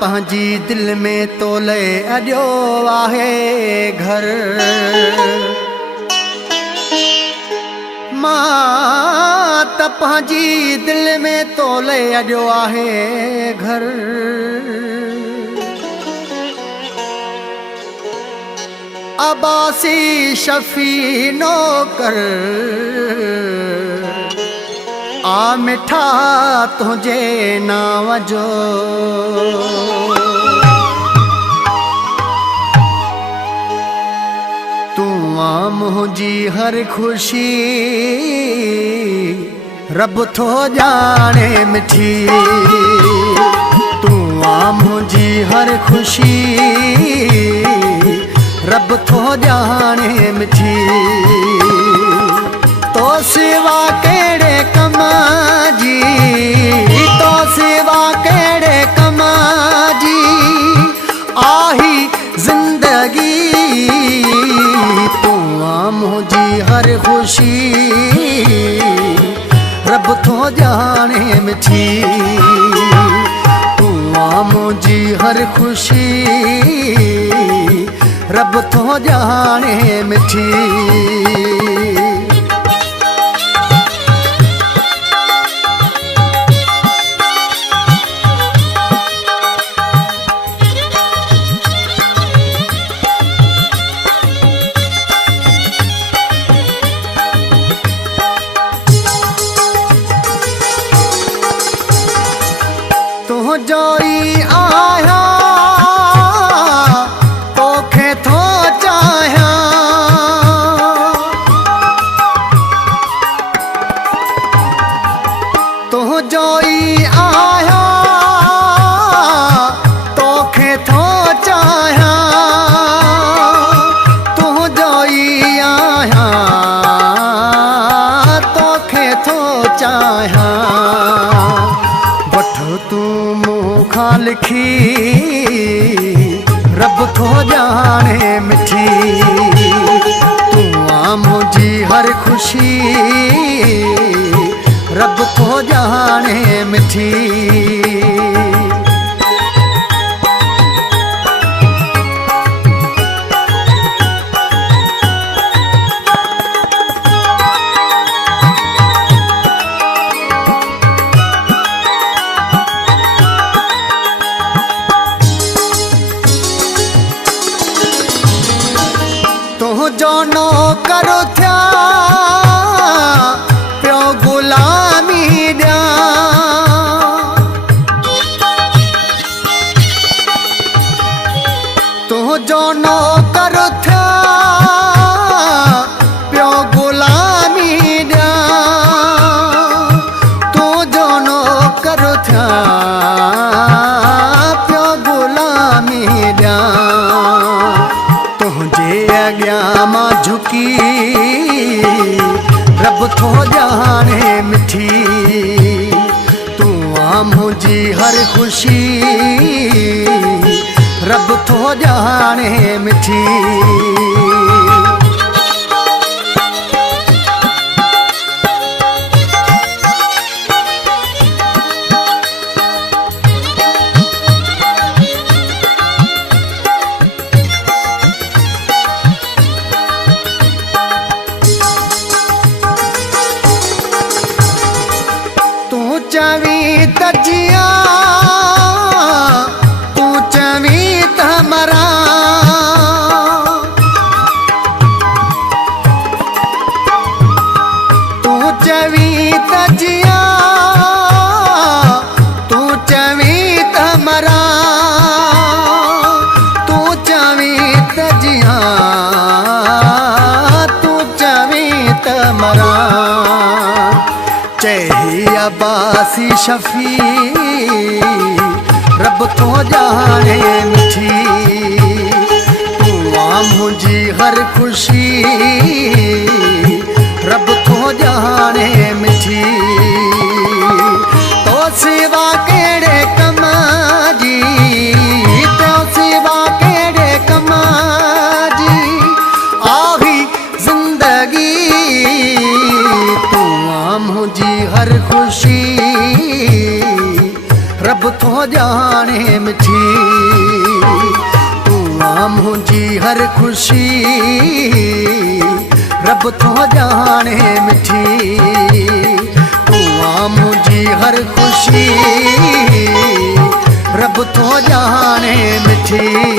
पंहिंजी दिल में तोले अॼो आहे घर मां त पंहिंजी दिल में तोले अॼो आहे घर अब्बासी शफी नौकर आ मिठा तुझे नाव जो तू आ मुझी हर खुशी रब थो जाने मिठी तू आ मुझी हर खुशी रब थो जाने मिठी तो सिवा केड़े कमा जी तो सिवा केड़े कमा जी आही जिंदगी तू आ मुझी हर खुशी रब थो जाने मिठी तू आ मुझी हर खुशी रब थो जाने मिठी जोई आया तोखे थो चाहिया तो जोई आया तोखे थो चाहिया तू जोई आया तोखे थो चाहिया वठ तू मूंखां लिखी रब थो जाने मिठी तू आ मुझी हर खुशी रब थो जाने मिठी जो नौकर थिया प्यो गुलामी ॾिया तू जो नौकर थिया प्यो गुलामी ॾिया तू जो नौकर थिया प्यो गुलामी ॾिया अॻियां मां झुकी रब थो जाने मिठी तू आ मुझी हर खुशी रब थो जाने मिठी चवी तजिया तू चवी तमरा तू चवी तजिया तू चवी तमरा तू चवी तजिया तू चवी तमरा अब्बासी शफी रब थो जाने मिठी तू आ मुझी हर खुशी रब थो जाने मिठी तो सिवा केड़े कमा जी तो सिवा केड़े कमा जी आही जिंदगी तू आ मुझी हर खुशी रब तो जाने मिठी तू आ मुझी हर खुशी रब तो जाने मिठी तू आ मुझी हर खुशी रब तो जाने मिठी।